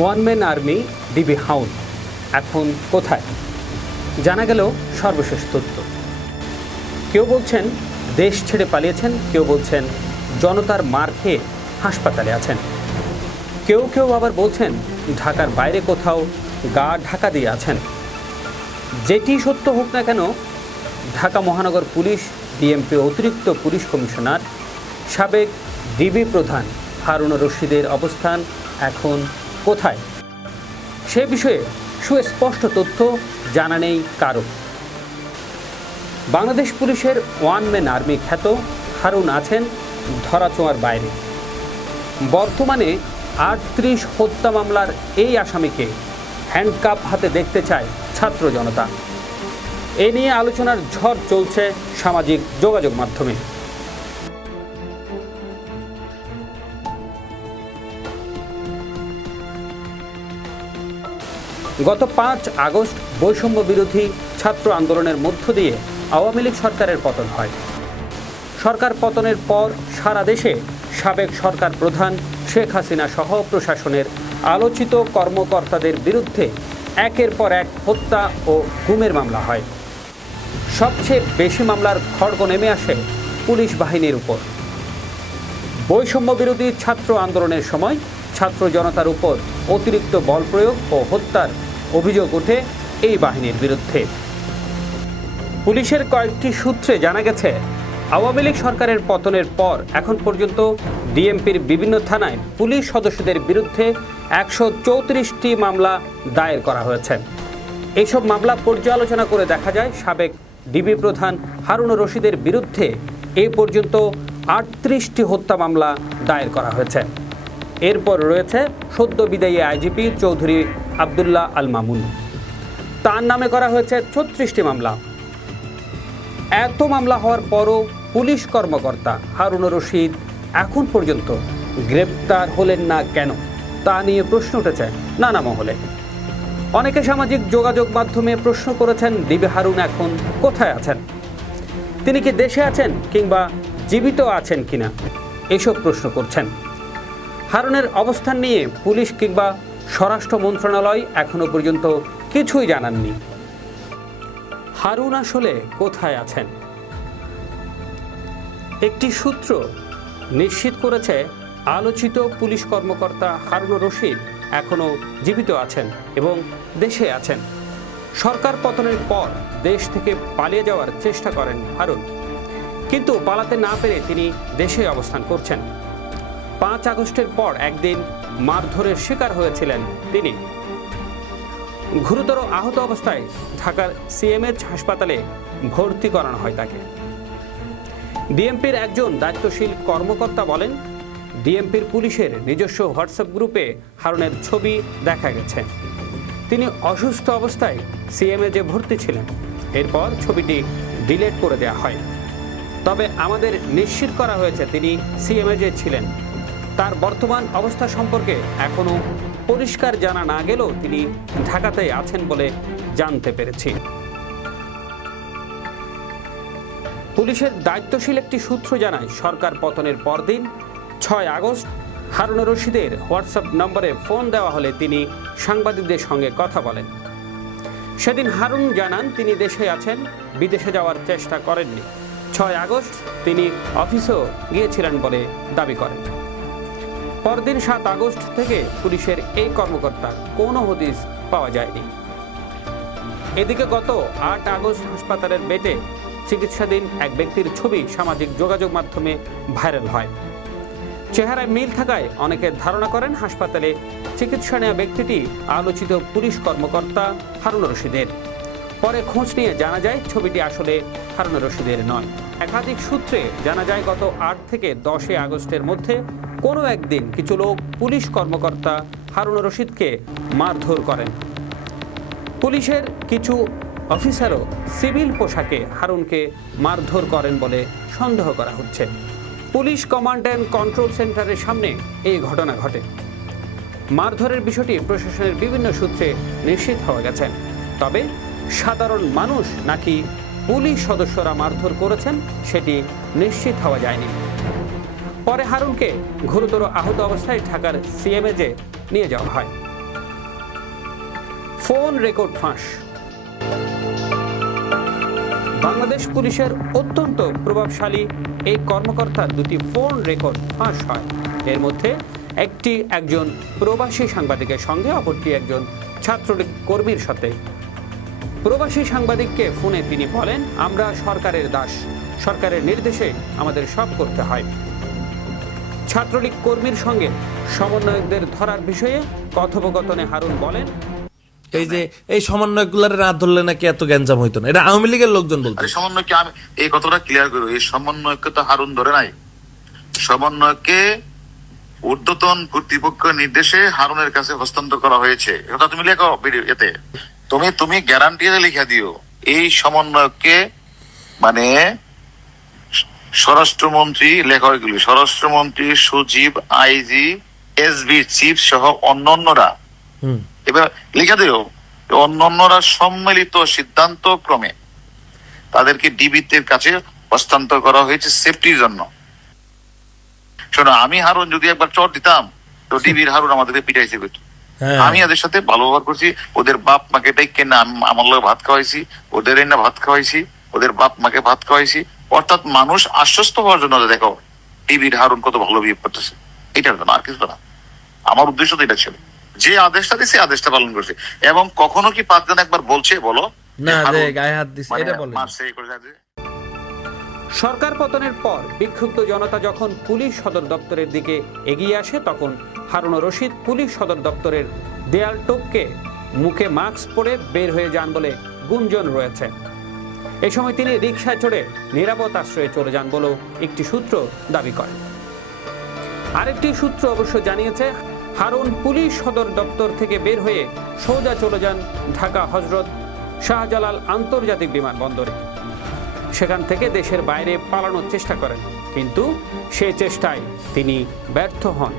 One man army DB Harun এখন কোথায়? জানা গেল সর্বশেষ তথ্য। কেউ বলছেন দেশ ছেড়ে পালিয়েছেন কেউ বলছেন জনতার মার খেয়ে হাসপাতালে আছেন। কেউ কেউ আবার বলছেন, ঢাকার বাইরে কোথাও গা ঢাকা দিয়ে আছেন। যেটি সত্য হোক না কেন, ঢাকা মহানগর পুলিশ, ডিএমপি অতিরিক্ত পুলিশ কমিশনার, সাবেক ডিবি প্রধান হারুন রশিদের অবস্থান এখন কোথায়? সে বিষয়ে সুস্পষ্ট তথ্য জানা নেই কারও। বাংলাদেশ পুলিশের ওয়ান ম্যান আর্মি খ্যাত হারুন আছেন ধরাছোঁয়ার বাইরে। বর্তমানে আটত্রিশ হত্যা মামলার এই আসামিকে হ্যান্ডকাপ হাতে দেখতে চায় ছাত্র জনতা। এ নিয়ে আলোচনার ঝড় চলছে সামাজিক যোগাযোগ মাধ্যমে। গত পাঁচ আগস্ট বৈষম্য বিরোধী ছাত্র আন্দোলনের মধ্য দিয়ে আওয়ামী লীগ সরকারের পতন হয়। সরকার পতনের পর সারা দেশে সাবেক সরকার প্রধান শেখ হাসিনা সহ প্রশাসনের আলোচিত কর্মকর্তাদের বিরুদ্ধে একের পর এক হত্যা ও গুমের মামলা হয়। সবচেয়ে বেশি মামলার খড়গ নেমে আসে পুলিশ বাহিনীর উপর। বৈষম্য বিরোধী ছাত্র আন্দোলনের সময় ছাত্র জনতার উপর অতিরিক্ত বল প্রয়োগ ও হত্যার অভিযোগ ওঠে এই বাহিনীর বিরুদ্ধে। পুলিশের কয়েকটি সূত্রে জানা গেছে আওয়ামী লীগ সরকারের পতনের পর এখন পর্যন্ত ডিএমপির বিভিন্ন থানায় পুলিশ সদস্যদের বিরুদ্ধে একশো চৌত্রিশটি মামলা দায়ের করা হয়েছে। এইসব মামলা পর্যালোচনা করে দেখা যায় সাবেক ডিবি প্রধান হারুন রশিদের বিরুদ্ধে এ পর্যন্ত আটত্রিশটি হত্যা মামলা দায়ের করা হয়েছে। এরপর রয়েছে সদ্য বিদায়ী আইজিপি চৌধুরী আবদুল্লাহ আল মামুন। তার নামে করা হয়েছে ছত্রিশটি মামলা। এত মামলা হওয়ার পরও পুলিশ কর্মকর্তা হারুন রশিদ এখন পর্যন্ত গ্রেপ্তার হলেন না কেন? তা নিয়ে প্রশ্ন উঠেছে নানা মহলে। অনেকে সামাজিক যোগাযোগ মাধ্যমে প্রশ্ন করেছেন ডিবি হারুন এখন কোথায় আছেন? তিনি কি দেশে আছেন কিংবা জীবিত আছেন কিনা? এসব প্রশ্ন করছেন। হারুনের অবস্থান নিয়ে পুলিশ কিংবা স্বরাষ্ট্র মন্ত্রণালয় এখনও পর্যন্ত কিছুই জানাননি। হারুন আসলে কোথায় আছেন? একটি সূত্র নিশ্চিত করেছে, আলোচিত পুলিশ কর্মকর্তা হারুন রশিদ এখনও জীবিত আছেন এবং দেশে আছেন। সরকার পতনের পর দেশ থেকে পালিয়ে যাওয়ার চেষ্টা করেন হারুন। কিন্তু পালাতে না পেরে তিনি দেশে অবস্থান করছেন। পাঁচ আগস্টের পর একদিন মারধরের শিকার হয়েছিলেন তিনি। গুরুতর আহত অবস্থায় ঢাকার সিএমএইচ হাসপাতালে ভর্তি করানো হয় তাকে। ডিএমপির একজন দায়িত্বশীল কর্মকর্তা বলেন, ডিএমপির পুলিশের নিজস্ব হোয়াটসঅ্যাপ গ্রুপে হারুনের ছবি দেখা গেছে। তিনি অসুস্থ অবস্থায় সিএমএজে ভর্তি ছিলেন, এরপর ছবিটি ডিলিট করে দেওয়া হয়। তবে আমাদের নিশ্চিত করা হয়েছে তিনি সিএমএজে ছিলেন। তার বর্তমান অবস্থা সম্পর্কে এখনও পরিষ্কার জানা না গেলেও তিনি ঢাকাতে আছেন বলে জানতে পেরেছি। পুলিশের দায়িত্বশীল একটি সূত্র জানায়, সরকার পতনের পরদিন, ছয় আগস্ট হারুন রশিদের হোয়াটসঅ্যাপ নম্বরে ফোন দেওয়া হলে তিনি সাংবাদিকদের সঙ্গে কথা বলেন। সেদিন হারুন জানান, তিনি দেশে আছেন, বিদেশে যাওয়ার চেষ্টা করেননি। ছয় আগস্ট, তিনি অফিসেও গিয়েছিলেন বলে দাবি করেন। পরদিন সাত আগস্ট থেকে পুলিশের এই কর্মকর্তা কোনো হদিস পাওয়া যায়নি। এদিকে গত আট আগস্ট হাসপাতালের বেডে চিকিৎসাধীন এক ব্যক্তির ছবি সামাজিক যোগাযোগ মাধ্যমে ভাইরাল হয়। চেহারায় মিল থাকায় অনেকে ধারণা করেন হাসপাতালে চিকিৎসা নেওয়া ব্যক্তিটি আলোচিত পুলিশ কর্মকর্তা হারুন রশিদের। পরে খোঁজ নিয়ে জানা যায় ছবিটি আসলে হারুন রশিদের নয়। একাধিক সূত্রে জানা যায়, গত আট থেকে দশই আগস্টের মধ্যে কোনো একদিন কিছু লোক পুলিশ কর্মকর্তা হারুন রশিদকে মারধর করেন। পুলিশের কিছু অফিসারও সিভিল পোশাকে হারুনকে মারধর করেন বলে সন্দেহ করা হচ্ছে। পুলিশ কমান্ড অ্যান্ড কন্ট্রোল সেন্টারের সামনে এই ঘটনা ঘটে। মারধরের বিষয়টি প্রশাসনের বিভিন্ন সূত্রে নিশ্চিত হওয়া গেছে। তবে সাধারণ মানুষ নাকি পুলিশ সদস্যরা মারধর করেছেন সেটি নিশ্চিত হওয়া যায়নি। পরে হারুনকে গুরুতর আহত অবস্থায় ঢাকার সিএমএজে নিয়ে যাওয়া হয়। ফোন রেকর্ড ফাঁস। বাংলাদেশ পুলিশের অত্যন্ত প্রভাবশালী এই কর্মকর্তার দুটি ফোন রেকর্ড ফাঁস হয়। এর মধ্যে একটি একজন প্রবাসী সাংবাদিকের সঙ্গে, অপরটি একজন ছাত্রলীগ কর্মীর সাথে। প্রবাসী সাংবাদিককে ফোনে তিনি বলেন, আমরা সরকারের দাস। সরকারের নির্দেশে আমাদের সব করতে হয়। ছাত্রলীগ কর্মীর সঙ্গে সমন্বয়কদের ধরার বিষয়ে কথোপকথনে হারুন বলেন এই যে এই সমন্বয়গুলার রাত ধরলে নাকি এত গ্যাঞ্জাম হইতো না? এটা আওয়ামী লীগের লোকজন বলতো। সমন্বয়কে আমি এই কথাটা ক্লিয়ার করব এই সমন্বয়কে তো হারুন ধরে নাই। সমন্বয়কে ঊর্ধ্বতন কর্তৃপক্ষ নির্দেশে হারুনের কাছে হস্তান্তর করা হয়েছে। এটা তুমি লেখো এতে। তুমি তুমি গ্যারান্টি লিখে দিও। এই সমন্বয়ককে মানে স্বরাষ্ট্রমন্ত্রী লেখা এগুলি। স্বরাষ্ট্রমন্ত্রী সচিব আইজি এসবি চিফ সহ অন্যান্যরা হুম। এবার লিখে দিও অন্যান্যরা সম্মিলিত সিদ্ধান্ত ক্রমে তাদেরকে ডিবিতের কাছে হস্তান্তর করা হয়েছে সেফটির জন্য। শোনো আমি হারুন যদি একবার চট দিতাম তো ডিবির হারুন আমাদেরকে পিটাইছে কইতো। হ্যাঁ। আমি এদের সাথে ভালো ব্যবহার করছি ওদের বাপ মাকে ডাইকে না আমার লোক ভাত খাওয়াইছি ওদের না ভাত খাওয়াইছি ওদের বাপ মাকে ভাত খাওয়াইছি। অর্থাৎ মানুষ আশ্বস্ত হওয়ার জন্য দেখো টিভির হারুন কত ভালো বিহেভ করতেছে। এটার জন্য আর কিছু না। আমার উদ্দেশ্য তো এটা ছিল। যে আদেশটা দিছে আদেশটা পালন করছে। এবং কখনো কি পাঁচজন একবার বলছে বলো? না যে গায়ে হাত দিছে মানে এটা বলে। সরকার পতনের পর বিক্ষুব্ধ জনতা যখন পুলিশ সদর দপ্তরের দিকে এগিয়ে আসে তখন হারুন রশিদ পুলিশ সদর দপ্তরের দেয়াল টোপকে মুখে মাস্ক পরে বের হয়ে যান বলে গুঞ্জন রয়েছে। এই সময় তিনি রিকশায় চড়ে নিরাপদ আশ্রয়ে চলে যান বলেও একটি সূত্র দাবি করে। আরেকটি সূত্র অবশ্য জানিয়েছে হারুন পুলিশ সদর দপ্তর থেকে বের হয়ে সোজা চলে যান ঢাকা হজরত শাহজালাল আন্তর্জাতিক বিমানবন্দরে। সেখান থেকে দেশের বাইরে পালানোর চেষ্টা করেন, কিন্তু সে চেষ্টায় তিনি ব্যর্থ হন।